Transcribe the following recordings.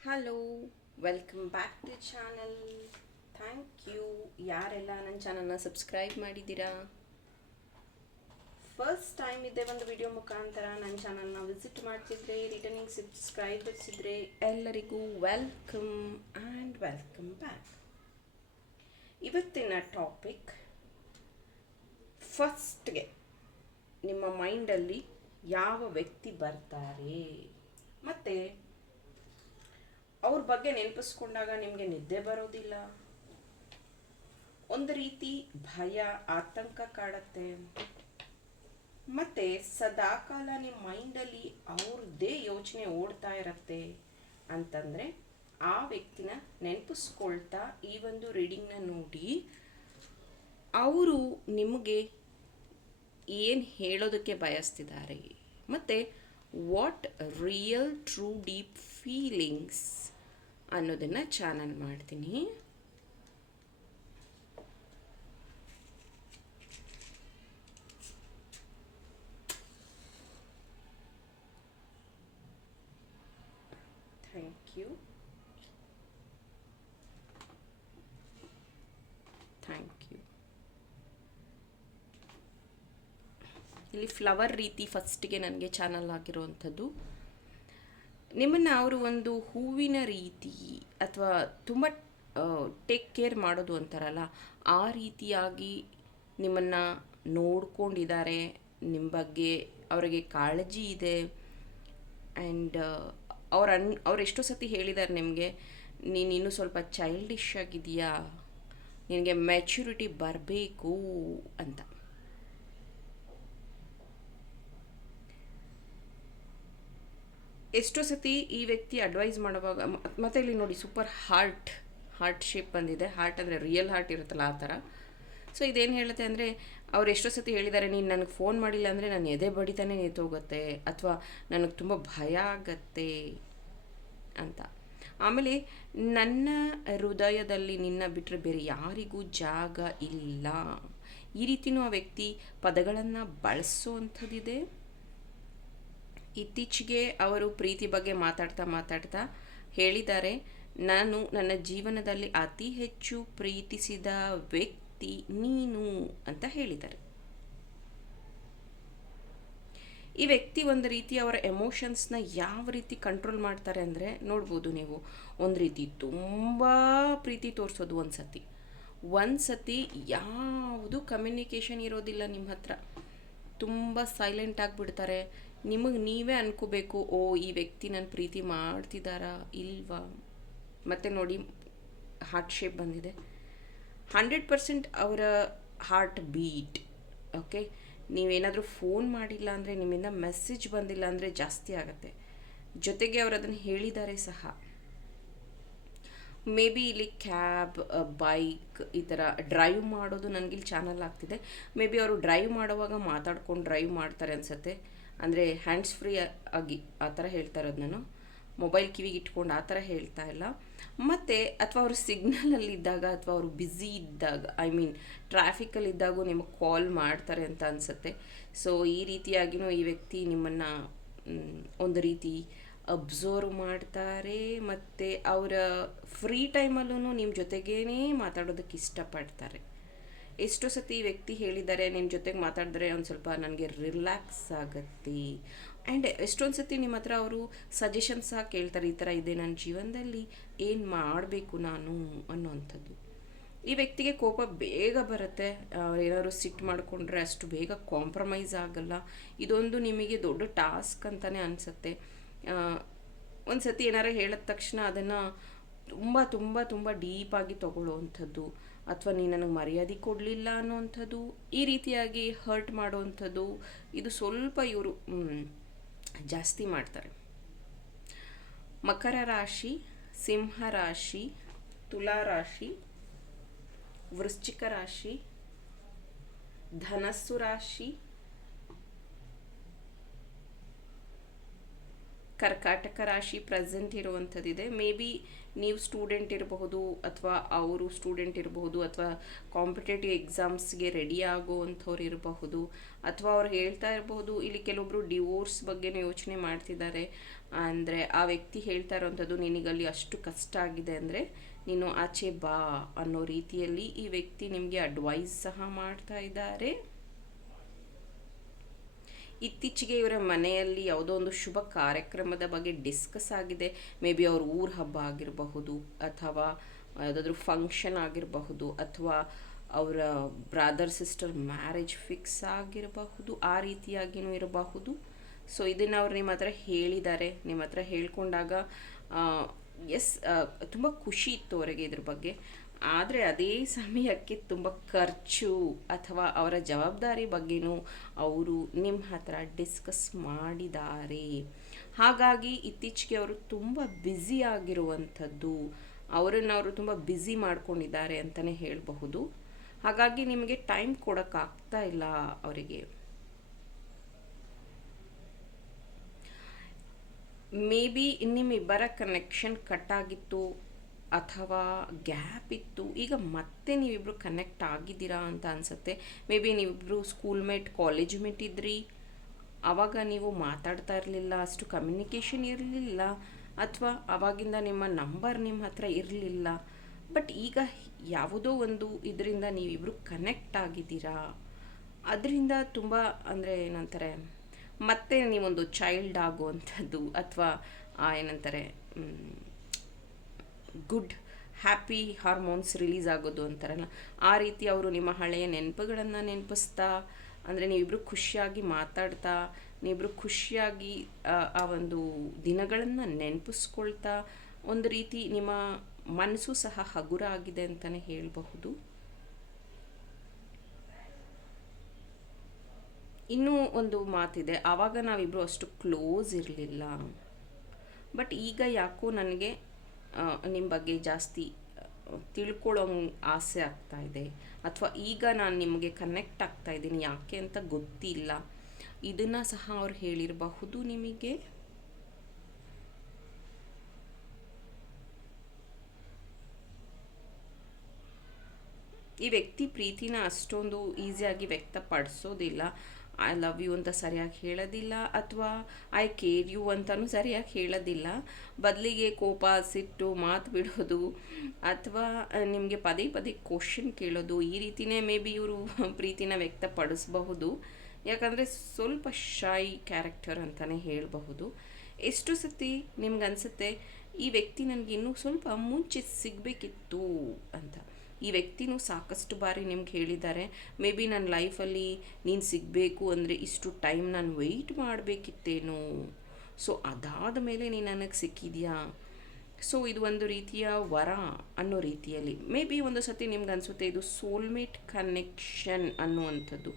Hello welcome back to channel thank you ಯಾರೆಲ್ಲ ನನ್ನ ಚಾನಲ್ನ ಸಬ್ಸ್ಕ್ರೈಬ್ ಮಾಡಿದ್ದೀರಾ? ಫಸ್ಟ್ ಟೈಮ್ ಇದೆ ಒಂದು ವಿಡಿಯೋ ಮುಖಾಂತರ ನನ್ನ ಚಾನಲ್ನ ವಿಸಿಟ್ ಮಾಡ್ತಿದ್ರೆ ರಿಟರ್ನಿಂಗ್ ಸಬ್ಸ್ಕ್ರೈಬರ್ಸ್ ಇದ್ದರೆ ಎಲ್ಲರಿಗೂ ವೆಲ್ಕಮ್ ಆ್ಯಂಡ್ ವೆಲ್ಕಮ್ ಬ್ಯಾಕ್ ಇವತ್ತಿನ ಟಾಪಿಕ್ ಫಸ್ಟ್ಗೆ ನಿಮ್ಮ ಮೈಂಡಲ್ಲಿ ಯಾವ ವ್ಯಕ್ತಿ ಬರ್ತಾರೆ? ಮತ್ತು ಬಗ್ಗೆ ನೆನಪಿಸ್ಕೊಂಡಾಗ ನಿಮಗೆ ನಿದ್ದೆ ಬರೋದಿಲ್ಲ? ಒಂದು ರೀತಿ ಭಯ, ಆತಂಕ ಕಾಡತ್ತೆ. ಮತ್ತೆ ಸದಾಕಾಲ ನಿಮ್ಮ ಮೈಂಡಲ್ಲಿ ಅವ್ರದ್ದೇ ಯೋಚನೆ ಓಡ್ತಾ ಇರತ್ತೆ ಅಂತಂದರೆ ಆ ವ್ಯಕ್ತಿನ ನೆನಪಿಸ್ಕೊಳ್ತಾ ಈ ಒಂದು ರೀಡಿಂಗ್ನ ನೋಡಿ ಅವರು ನಿಮಗೆ ಏನು ಹೇಳೋದಕ್ಕೆ ಬಯಸ್ತಿದ್ದಾರೆ? ಮತ್ತು what real true deep feelings ಅನ್ನೋದನ್ನು ಚಾನಲ್ ಮಾಡ್ತೀನಿ. ಥ್ಯಾಂಕ್ ಯು ಥ್ಯಾಂಕ್ ಯು ಇಲ್ಲಿ ಫ್ಲವರ್ ರೀತಿ ಫಸ್ಟಿಗೆ ನನಗೆ ಚಾನಲ್ ಆಗಿರುವಂಥದ್ದು ನಿಮ್ಮನ್ನು ಅವರು ಒಂದು ಹೂವಿನ ರೀತಿ ಅಥವಾ ತುಂಬ ಟೇಕ್ ಕೇರ್ ಮಾಡೋದು ಅಂತಾರಲ್ಲ, ಆ ರೀತಿಯಾಗಿ ನಿಮ್ಮನ್ನು ನೋಡ್ಕೊಂಡಿದ್ದಾರೆ ನಿಮ್ಮ ಬಗ್ಗೆ ಅವರಿಗೆ ಕಾಳಜಿ ಇದೆ ಆ್ಯಂಡ್ ಅವ್ರ ಅನ್, ಅವ್ರು ಎಷ್ಟೋ ಸತಿ ಹೇಳಿದ್ದಾರೆ ನಿಮಗೆ, ನೀನು ಇನ್ನೂ ಸ್ವಲ್ಪ ಚೈಲ್ಡಿಶ್ ಆಗಿದೆಯಾ ನಿನಗೆ ಮೆಚ್ಯೂರಿಟಿ ಬರಬೇಕು ಅಂತ. ಎಷ್ಟೋ ಸತಿ ಈ ವ್ಯಕ್ತಿ ಅಡ್ವೈಸ್ ಮಾಡುವಾಗ ಮತ್ತೆ ಇಲ್ಲಿ ನೋಡಿ ಸೂಪರ್ ಹಾರ್ಟ್ ಹಾರ್ಟ್ ಶೇಪ್ ಬಂದಿದೆ. ಹಾರ್ಟ್ ಅಂದರೆ ರಿಯಲ್ ಹಾರ್ಟ್ ಇರುತ್ತಲ್ಲ ಆ ಥರ. ಸೊ ಇದೇನು ಹೇಳುತ್ತೆ ಅಂದರೆ, ಅವ್ರು ಎಷ್ಟೋ ಸತಿ ಹೇಳಿದ್ದಾರೆ, ನೀನು ನನಗೆ ಫೋನ್ ಮಾಡಿಲ್ಲ ಅಂದರೆ ನಾನು ಎದೆ ಬಡಿತಾನೆ ನಿಂತೋಗುತ್ತೆ, ಅಥವಾ ನನಗೆ ತುಂಬ ಭಯ ಆಗತ್ತೆ ಅಂತ. ಆಮೇಲೆ ನನ್ನ ಹೃದಯದಲ್ಲಿ ನಿನ್ನ ಬಿಟ್ಟರೆ ಬೇರೆ ಯಾರಿಗೂ ಜಾಗ ಇಲ್ಲ. ಈ ರೀತಿಯೂ ಆ ವ್ಯಕ್ತಿ ಪದಗಳನ್ನು ಬಳಸೋವಂಥದ್ದಿದೆ ಇತ್ತೀಚೆಗೆ ಅವರು ಪ್ರೀತಿ ಬಗ್ಗೆ ಮಾತಾಡ್ತಾ ಮಾತಾಡ್ತಾ ಹೇಳಿದ್ದಾರೆ. ನಾನು ನನ್ನ ಜೀವನದಲ್ಲಿ ಅತಿ ಹೆಚ್ಚು ಪ್ರೀತಿಸಿದ ವ್ಯಕ್ತಿ ನೀನು ಅಂತ ಹೇಳಿದ್ದಾರೆ. ಈ ವ್ಯಕ್ತಿ ಒಂದು ರೀತಿ ಅವರ ಎಮೋಷನ್ಸ್ನ ಯಾವ ರೀತಿ ಕಂಟ್ರೋಲ್ ಮಾಡ್ತಾರೆ ಅಂದರೆ ನೋಡ್ಬೋದು ನೀವು. ಒಂದು ರೀತಿ ತುಂಬ ಪ್ರೀತಿ ತೋರಿಸೋದು ಒಂದು ಸತಿ ಒಂದು ಯಾವುದು ಕಮ್ಯುನಿಕೇಷನ್ ಇರೋದಿಲ್ಲ ನಿಮ್ಮ ಹತ್ರ. ತುಂಬ ಸೈಲೆಂಟ್ ಆಗಿಬಿಡ್ತಾರೆ. ನಿಮಗೆ ನೀವೇ ಅನ್ಕೋಬೇಕು, ಓ, ಈ ವ್ಯಕ್ತಿ ನನ್ನ ಪ್ರೀತಿ ಮಾಡ್ತಿದ್ದಾರಾ ಇಲ್ವಾ? ಮತ್ತೆ ನೋಡಿ ಹಾರ್ಟ್ ಶೇಪ್ ಬಂದಿದೆ. ಹಂಡ್ರೆಡ್ ಪರ್ಸೆಂಟ್ ಅವರ ಹಾರ್ಟ್ ಬೀಟ್ ಓಕೆ ನೀವೇನಾದರೂ ಫೋನ್ ಮಾಡಿಲ್ಲ ಅಂದರೆ, ನಿಮ್ಮಿಂದ ಮೆಸೇಜ್ ಬಂದಿಲ್ಲ ಅಂದರೆ ಜಾಸ್ತಿ ಆಗುತ್ತೆ. ಜೊತೆಗೆ ಅವರು ಅದನ್ನು ಹೇಳಿದ್ದಾರೆ ಸಹ. ಮೇ ಬಿ ಇಲ್ಲಿ ಕ್ಯಾಬ್ ಬೈಕ್ ಈ ಥರ ಡ್ರೈವ್ ಮಾಡೋದು ನನಗಿಲ್ಲಿ ಚಾನಲ್ ಆಗ್ತಿದೆ. ಮೇ ಬಿ ಅವರು ಡ್ರೈವ್ ಮಾಡುವಾಗ ಮಾತಾಡ್ಕೊಂಡು ಡ್ರೈವ್ ಮಾಡ್ತಾರೆ ಅನಿಸುತ್ತೆ. ಅಂದರೆ ಹ್ಯಾಂಡ್ಸ್ ಫ್ರೀ ಆಗಿ ಆ ಥರ ಹೇಳ್ತಾ ಇರೋದು ನಾನು. ಮೊಬೈಲ್ ಕಿವಿಗೆ ಇಟ್ಕೊಂಡು ಆ ಥರ ಹೇಳ್ತಾ ಇಲ್ಲ. ಮತ್ತು ಅಥವಾ ಅವರು ಸಿಗ್ನಲಲ್ಲಿದ್ದಾಗ ಅಥವಾ ಅವರು ಬ್ಯುಸಿ ಇದ್ದಾಗ ಐ ಮೀನ್ ಟ್ರಾಫಿಕಲ್ಲಿದ್ದಾಗೂ ನಿಮಗೆ ಕಾಲ್ ಮಾಡ್ತಾರೆ ಅಂತ ಅನಿಸುತ್ತೆ. ಸೊ ಈ ರೀತಿಯಾಗಿಯೂ ಈ ವ್ಯಕ್ತಿ ನಿಮ್ಮನ್ನು ಒಂದು ರೀತಿ ಅಬ್ಸರ್ವ್ ಮಾಡ್ತಾರೆ ಮತ್ತು ಅವರ ಫ್ರೀ ಟೈಮಲ್ಲೂ ನಿಮ್ಮ ಜೊತೆಗೇ ಮಾತಾಡೋದಕ್ಕೆ ಇಷ್ಟಪಡ್ತಾರೆ. ಎಷ್ಟೋ ಸತಿ ವ್ಯಕ್ತಿ ಹೇಳಿದ್ದಾರೆ ನಿಮ್ಮ ಜೊತೆಗೆ ಮಾತಾಡಿದ್ರೆ ಒಂದು ಸ್ವಲ್ಪ ನನಗೆ ರಿಲ್ಯಾಕ್ಸ್ ಆಗುತ್ತೆ. ಆ್ಯಂಡ್ ಎಷ್ಟೊಂದು ಸತಿ ನಿಮ್ಮ ಹತ್ರ ಅವರು ಸಜೆಷನ್ ಸಹ ಕೇಳ್ತಾರೆ, ಈ ಥರ ಇದೆ ನನ್ನ ಜೀವನದಲ್ಲಿ, ಏನು ಮಾಡಬೇಕು ನಾನು ಅನ್ನೋವಂಥದ್ದು ಈ ವ್ಯಕ್ತಿಗೆ ಕೋಪ ಬೇಗ ಬರುತ್ತೆ. ಏನಾದ್ರು ಸಿಟ್ಟು ಮಾಡಿಕೊಂಡ್ರೆ ಅಷ್ಟು ಬೇಗ ಕಾಂಪ್ರಮೈಸ್ ಆಗಲ್ಲ. ಇದೊಂದು ನಿಮಗೆ ದೊಡ್ಡ ಟಾಸ್ಕ್ ಅಂತಲೇ ಅನಿಸುತ್ತೆ. ಒಂದು ಸತಿ ಏನಾರು ಹೇಳಿದ ತಕ್ಷಣ ಅದನ್ನು ತುಂಬ ತುಂಬ ತುಂಬ ಡೀಪಾಗಿ ತಗೊಳ್ಳೋವಂಥದ್ದು ಅಥವಾ ನೀನು ನನಗೆ ಮರ್ಯಾದೆ ಕೊಡಲಿಲ್ಲ ಅನ್ನೋವಂಥದ್ದು, ಈ ರೀತಿಯಾಗಿ ಹರ್ಟ್ ಮಾಡೋವಂಥದ್ದು, ಇದು ಸ್ವಲ್ಪ ಇವರು ಜಾಸ್ತಿ ಮಾಡ್ತಾರೆ. ಮಕರ ರಾಶಿ, ಸಿಂಹ ರಾಶಿ, ತುಲಾ ರಾಶಿ, ವೃಶ್ಚಿಕ ರಾಶಿ, ಧನಸ್ಸು ರಾಶಿ, ಕರ್ಕಾಟಕ ರಾಶಿ ಪ್ರೆಸೆಂಟ್ ಇರುವಂಥದ್ದಿದೆ. ಮೇ ಬಿ ನೀವು ಸ್ಟೂಡೆಂಟ್ ಇರಬಹುದು ಅಥವಾ ಅವರು ಸ್ಟೂಡೆಂಟ್ ಇರಬಹುದು ಅಥವಾ ಕಾಂಪಿಟೇಟಿವ್ ಎಕ್ಸಾಮ್ಸ್ಗೆ ರೆಡಿ ಆಗುವಂಥವ್ರು ಇರಬಹುದು ಅಥವಾ ಅವ್ರು ಹೇಳ್ತಾ ಇರಬಹುದು, ಇಲ್ಲಿ ಕೆಲವೊಬ್ಬರು ಡಿವೋರ್ಸ್ ಬಗ್ಗೆನೂ ಯೋಚನೆ ಮಾಡ್ತಿದ್ದಾರೆ. ಅಂದರೆ ಆ ವ್ಯಕ್ತಿ ಹೇಳ್ತಾ ಇರೋವಂಥದ್ದು, ನಿನಗಲ್ಲಿ ಅಷ್ಟು ಕಷ್ಟ ಆಗಿದೆ ಅಂದರೆ ನೀನು ಆಚೆ ಬಾ ಅನ್ನೋ ರೀತಿಯಲ್ಲಿ ಈ ವ್ಯಕ್ತಿ ನಿಮಗೆ ಅಡ್ವೈಸ್ ಸಹ ಮಾಡ್ತಾ ಇದ್ದಾರೆ. ಇತ್ತೀಚೆಗೆ ಇವರ ಮನೆಯಲ್ಲಿ ಯಾವುದೋ ಒಂದು ಶುಭ ಕಾರ್ಯಕ್ರಮದ ಬಗ್ಗೆ ಡಿಸ್ಕಸ್ ಆಗಿದೆ. ಮೇ ಬಿ ಅವ್ರ ಊರ ಹಬ್ಬ ಆಗಿರಬಹುದು ಅಥವಾ ಯಾವುದಾದ್ರೂ ಫಂಕ್ಷನ್ ಆಗಿರಬಹುದು ಅಥವಾ ಅವರ ಬ್ರಾದರ್ ಸಿಸ್ಟರ್ ಮ್ಯಾರೇಜ್ ಫಿಕ್ಸ್ ಆಗಿರಬಹುದು, ಆ ರೀತಿಯಾಗಿಯೂ ಇರಬಹುದು. ಸೊ ಇದನ್ನು ಅವ್ರು ನಿಮ್ಮ ಹತ್ರ ಹೇಳಿದ್ದಾರೆ. ನಿಮ್ಮ ಹತ್ರ ಹೇಳ್ಕೊಂಡಾಗ ಎಸ್ ತುಂಬ ಖುಷಿ ಇತ್ತು ಅವರಿಗೆ ಇದ್ರ ಬಗ್ಗೆ. ಆದರೆ ಅದೇ ಸಮಯಕ್ಕೆ ತುಂಬ ಖರ್ಚು ಅಥವಾ ಅವರ ಜವಾಬ್ದಾರಿ ಬಗ್ಗೆನೂ ಅವರು ನಿಮ್ಮ ಹತ್ರ ಡಿಸ್ಕಸ್ ಮಾಡಿದ್ದಾರೆ. ಹಾಗಾಗಿ ಇತ್ತೀಚೆಗೆ ಅವರು ತುಂಬ ಆಗಿರುವಂಥದ್ದು. ಅವರನ್ನು ಅವರು ತುಂಬ ಬ್ಯುಸಿ ಮಾಡ್ಕೊಂಡಿದ್ದಾರೆ ಅಂತಲೇ ಹೇಳಬಹುದು. ಹಾಗಾಗಿ ನಿಮಗೆ ಟೈಮ್ ಕೊಡೋಕ್ಕಾಗ್ತಾ ಇಲ್ಲ ಅವರಿಗೆ. ಮೇ ಬಿ ನಿಮ್ಮಿಬ್ಬರ ಕನೆಕ್ಷನ್ ಕಟ್ ಆಗಿತ್ತು. ಅಥವಾ ಗ್ಯಾಪ್ ಇತ್ತು? ಈಗ ಮತ್ತೆ ನೀವಿಬ್ಬರು ಕನೆಕ್ಟ್ ಆಗಿದ್ದೀರಾ ಅಂತ ಅನಿಸುತ್ತೆ. ಮೇ ಬಿ ನೀವಿಬ್ಬರು ಸ್ಕೂಲ್ ಮೇಟ್ ಕಾಲೇಜ್ ಮೇಟ್ ಇದ್ರಿ. ಆವಾಗ ನೀವು ಮಾತಾಡ್ತಾ ಇರಲಿಲ್ಲ, ಅಷ್ಟು ಕಮ್ಯುನಿಕೇಷನ್ ಇರಲಿಲ್ಲ, ಅಥವಾ ಆವಾಗಿಂದ ನಿಮ್ಮ ನಂಬರ್ ನಿಮ್ಮ ಹತ್ರ ಇರಲಿಲ್ಲ. ಬಟ್ ಈಗ ಯಾವುದೋ ಒಂದು ಇದರಿಂದ ನೀವಿಬ್ಬರು ಕನೆಕ್ಟ್ ಆಗಿದ್ದೀರಾ? ಅದರಿಂದ ತುಂಬ ಅಂದರೆ ಏನಂತಾರೆ, ಮತ್ತೆ ನೀವೊಂದು ಚೈಲ್ಡ್ ಆಗುವಂಥದ್ದು, ಅಥವಾ ಏನಂತಾರೆ ಗುಡ್, ಹ್ಯಾಪಿ ಹಾರ್ಮೋನ್ಸ್ ರಿಲೀಸ್ ಆಗೋದು ಅಂತಾರಲ್ಲ, ಆ ರೀತಿ ಅವರು ನಿಮ್ಮ ಹಳೆಯ ನೆನಪುಗಳನ್ನು ನೆನಪಿಸ್ತಾ, ಅಂದರೆ ನೀವಿಬ್ಬರು ಖುಷಿಯಾಗಿ ಮಾತಾಡ್ತಾ ನೀವಿಬ್ಬರು ಖುಷಿಯಾಗಿ, ಆ ಒಂದು ದಿನಗಳನ್ನು ನೆನಪಿಸ್ಕೊಳ್ತಾ, ಒಂದು ರೀತಿ ನಿಮ್ಮ ಮನಸ್ಸು ಸಹ ಹಗುರ ಆಗಿದೆ ಅಂತಲೇ ಹೇಳಬಹುದು. ಇನ್ನೂ ಒಂದು ಮಾತಿದೆ, ಆವಾಗ ನಾವಿಬ್ಬರು ಅಷ್ಟು ಕ್ಲೋಸ್ ಇರಲಿಲ್ಲ. ಬಟ್ ಈಗ ಯಾಕೋ ನನಗೆ ನಿಮ್ಮ ಬಗ್ಗೆ ಜಾಸ್ತಿ ತಿಳ್ಕೊಳ್ಳೋ ಆಸೆ ಆಗ್ತಾ ಇದೆ. ಅಥವಾ ಈಗ ನಾನು ನಿಮಗೆ ಕನೆಕ್ಟ್ ಆಗ್ತಾ ಇದ್ದೀನಿ, ಯಾಕೆ ಅಂತ ಗೊತ್ತಿಲ್ಲ. ಇದನ್ನು ಸಹ ಅವ್ರು ಹೇಳಿರಬಹುದು ನಿಮಗೆ? ಈ ವ್ಯಕ್ತಿ ಪ್ರೀತಿನ ಅಷ್ಟೊಂದು ಈಸಿಯಾಗಿ ವ್ಯಕ್ತಪಡಿಸೋದಿಲ್ಲ. ಐ ಲವ್ ಯು ಅಂತ ಸರಿಯಾಗಿ ಹೇಳೋದಿಲ್ಲ ಅಥವಾ ಐ ಕೇರ್ ಯು ಅಂತಲೂ ಸರಿಯಾಗಿ ಹೇಳೋದಿಲ್ಲ. ಬದಲಿಗೆ ಕೋಪ, ಸಿಟ್ಟು, ಮಾತು ಬಿಡೋದು ಅಥವಾ ನಿಮಗೆ ಪದೇ ಪದೇ ಕ್ವಶನ್ ಕೇಳೋದು, ಈ ರೀತಿಯೇ ಮೇ ಬಿ ಇವರು ಪ್ರೀತಿನ ವ್ಯಕ್ತಪಡಿಸಬಹುದು. ಯಾಕಂದರೆ ಸ್ವಲ್ಪ ಶೈ ಕ್ಯಾರೆಕ್ಟರ್ ಅಂತಲೇ ಹೇಳಬಹುದು. ಎಷ್ಟು ಸತಿ ನಿಮ್ಗೆ ಅನಿಸುತ್ತೆ ಈ ವ್ಯಕ್ತಿ ನನಗೆ ಇನ್ನೂ ಸ್ವಲ್ಪ ಮುಂಚೆ ಸಿಗಬೇಕಿತ್ತು ಅಂತ. ಈ ವ್ಯಕ್ತಿನೂ ಸಾಕಷ್ಟು ಬಾರಿ ನಿಮ್ಗೆ ಹೇಳಿದ್ದಾರೆ. ಮೇ ಬಿ ನನ್ನ ಲೈಫಲ್ಲಿ ನೀನು ಸಿಗಬೇಕು ಅಂದರೆ ಇಷ್ಟು ಟೈಮ್ ನಾನು ವೆಯ್ಟ್ ಮಾಡಬೇಕಿತ್ತೇನೋ. ಸೊ ಅದಾದ ಮೇಲೆ ನೀನು ನನಗೆ ಸಿಕ್ಕಿದೆಯಾ? ಸೊ ಇದು ಒಂದು ರೀತಿಯ ವರ ಅನ್ನೋ ರೀತಿಯಲ್ಲಿ. ಮೇ ಬಿ ಒಂದು ಸತಿ ನಿಮ್ಗೆ ಅನಿಸುತ್ತೆ ಇದು ಸೋಲ್ಮೇಟ್ ಕನೆಕ್ಷನ್ ಅನ್ನುವಂಥದ್ದು.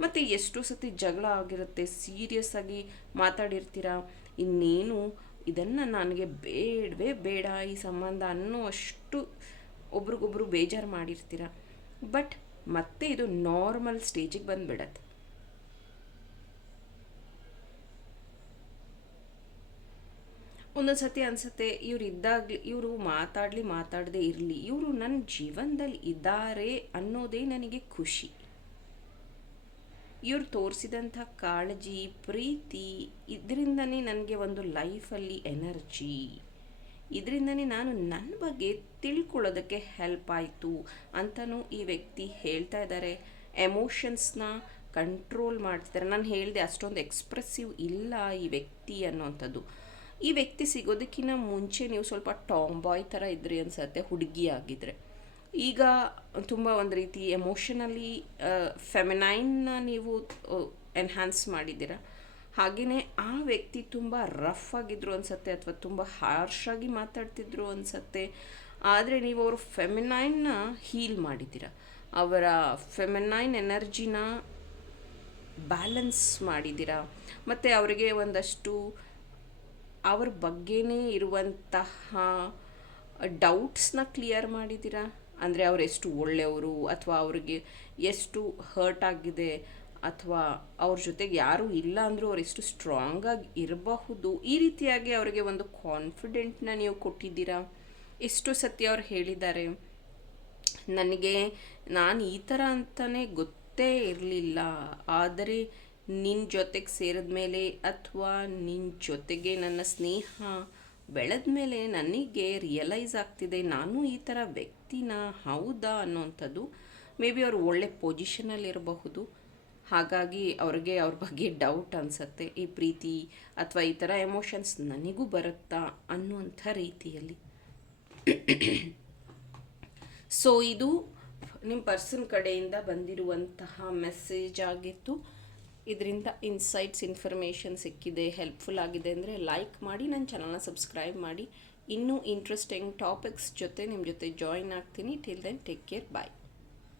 ಮತ್ತು ಎಷ್ಟು ಸತಿ ಜಗಳ ಆಗಿರುತ್ತೆ ಸೀರಿಯಸ್ ಆಗಿ ಮಾತಾಡಿರ್ತೀರ? ಇನ್ನೇನು ಇದನ್ನು ನನಗೆ ಬೇಡವೇ ಬೇಡ ಈ ಸಂಬಂಧ ಅನ್ನೋ ಅಷ್ಟು ಒಬ್ರಿಗೊಬ್ರು ಬೇಜಾರು ಮಾಡಿರ್ತೀರ. ಬಟ್ ಮತ್ತೆ ಇದು ನಾರ್ಮಲ್ ಸ್ಟೇಜಿಗೆ ಬಂದುಬಿಡತ್ತೆ. ಒಂದೊಂದು ಸತಿ ಅನಿಸುತ್ತೆ, ಇವ್ರು ಇದ್ದಾಗಲಿ, ಇವರು ಮಾತಾಡಲಿ ಮಾತಾಡದೆ ಇರಲಿ, ಇವರು ನನ್ನ ಜೀವನದಲ್ಲಿ ಇದ್ದಾರೆ ಅನ್ನೋದೇ ನನಗೆ ಖುಷಿ. ಇವ್ರು ತೋರಿಸಿದಂಥ ಕಾಳಜಿ, ಪ್ರೀತಿ, ಇದರಿಂದನೇ ನನಗೆ ಒಂದು ಲೈಫಲ್ಲಿ ಎನರ್ಜಿ. ಇದರಿಂದನೇ ನಾನು ನನ್ನ ಬಗ್ಗೆ ತಿಳ್ಕೊಳ್ಳೋದಕ್ಕೆ ಹೆಲ್ಪ್ ಆಯಿತು ಅಂತಲೂ ಈ ವ್ಯಕ್ತಿ ಹೇಳ್ತಾ ಇದ್ದಾರೆ. ಎಮೋಷನ್ಸ್ನ ಕಂಟ್ರೋಲ್ ಮಾಡ್ತಿದ್ದಾರೆ. ನಾನು ಹೇಳಿದೆ ಅಷ್ಟೊಂದು ಎಕ್ಸ್ಪ್ರೆಸಿವ್ ಇಲ್ಲ ಈ ವ್ಯಕ್ತಿ ಅನ್ನೋವಂಥದ್ದು ಈ ವ್ಯಕ್ತಿ ಸಿಗೋದಕ್ಕಿಂತ ಮುಂಚೆ ನೀವು ಸ್ವಲ್ಪ ಟಾಮ್ ಬಾಯ್ ಥರ ಇದ್ರಿ ಅನ್ಸತ್ತೆ, ಹುಡುಗಿ ಆಗಿದ್ರೆ. ಈಗ ತುಂಬ ಒಂದು ರೀತಿ ಎಮೋಷನಲಿ ಫೆಮಿನೈನ್ನ ನೀವು ಎನ್ಹ್ಯಾನ್ಸ್ ಮಾಡಿದ್ದೀರಾ? ಹಾಗೆಯೇ ಆ ವ್ಯಕ್ತಿ ತುಂಬ ರಫ್ ಆಗಿದ್ರು ಅನಿಸತ್ತೆ ಅಥವಾ ತುಂಬ ಹಾರ್ಷಾಗಿ ಮಾತಾಡ್ತಿದ್ರು ಅನಿಸತ್ತೆ. ಆದರೆ ನೀವು ಅವರು ಫೆಮಿನೈನ್ನ ಹೀಲ್ ಮಾಡಿದ್ದೀರ. ಅವರ ಫೆಮಿನೈನ್ ಎನರ್ಜಿನ ಬ್ಯಾಲೆನ್ಸ್ ಮಾಡಿದ್ದೀರಾ. ಮತ್ತು ಅವರಿಗೆ ಒಂದಷ್ಟು ಅವ್ರ ಬಗ್ಗೆನೇ ಇರುವಂತಹ ಡೌಟ್ಸ್ನ ಕ್ಲಿಯರ್ ಮಾಡಿದ್ದೀರಾ? ಅಂದರೆ ಎಷ್ಟು ಒಳ್ಳೆಯವರು ಅಥವಾ ಅವರಿಗೆ ಎಷ್ಟು ಹರ್ಟ್ ಆಗಿದೆ? ಅಥವಾ ಅವ್ರ ಜೊತೆಗೆ ಯಾರೂ ಇಲ್ಲ ಅಂದರೂ ಅವ್ರು ಎಷ್ಟು ಸ್ಟ್ರಾಂಗಾಗಿ ಇರಬಹುದು. ಈ ರೀತಿಯಾಗಿ ಅವರಿಗೆ ಒಂದು ಕಾನ್ಫಿಡೆಂಟ್ನ ನೀವು ಕೊಟ್ಟಿದ್ದೀರಾ? ಎಷ್ಟು ಸತಿ ಅವ್ರು ಹೇಳಿದ್ದಾರೆ, ನನಗೆ, ನಾನು ಈ ಥರ ಅಂತಲೇ ಗೊತ್ತೇ ಇರಲಿಲ್ಲ. ಆದರೆ ನಿನ್ನ ಜೊತೆಗೆ ಸೇರಿದ ಮೇಲೆ ಅಥವಾ ನಿನ್ನ ಜೊತೆಗೆ ನನ್ನ ಸ್ನೇಹ ಬೆಳೆದ ಮೇಲೆ ನನಗೆ ರಿಯಲೈಸ್ ಆಗ್ತಿದೆ, ನಾನು ಈ ಥರ ವ್ಯಕ್ತಿನ? ಹೌದಾ? ಅನ್ನೋವಂಥದ್ದು ಮೇ ಬಿ ಅವ್ರು ಒಳ್ಳೆ ಪೊಸಿಷನಲ್ಲಿ ಇರಬಹುದು ಹಾಗಾಗಿ ಅವ್ರಿಗೆ ಅವ್ರ ಬಗ್ಗೆ ಡೌಟ್ ಅನಿಸತ್ತೆ. ಈ ಪ್ರೀತಿ ಅಥವಾ ಈ ಥರ ಎಮೋಷನ್ಸ್ ನನಗೂ ಬರುತ್ತಾ ಅನ್ನುವಂಥ ರೀತಿಯಲ್ಲಿ. ಸೊ ಇದು ನಿಮ್ಮ ಪರ್ಸನ್ ಕಡೆಯಿಂದ ಬಂದಿರುವಂತಹ ಮೆಸೇಜ್ ಆಗಿತ್ತು. ಇದರಿಂದ ಇನ್ಸೈಟ್ಸ್ ಇನ್ಫಾರ್ಮೇಷನ್ ಸಿಕ್ಕಿದೆ ಹೆಲ್ಪ್ಫುಲ್ ಆಗಿದೆ ಅಂದರೆ ಲೈಕ್ ಮಾಡಿ ನನ್ನ ಚಾನಲ್ನ ಸಬ್ಸ್ಕ್ರೈಬ್ ಮಾಡಿ. ಇನ್ನೂ ಇಂಟ್ರೆಸ್ಟಿಂಗ್ ಟಾಪಿಕ್ಸ್ ಜೊತೆ ನಿಮ್ಮ ಜೊತೆ ಜಾಯಿನ್ ಆಗ್ತೀನಿ. Till then take care bye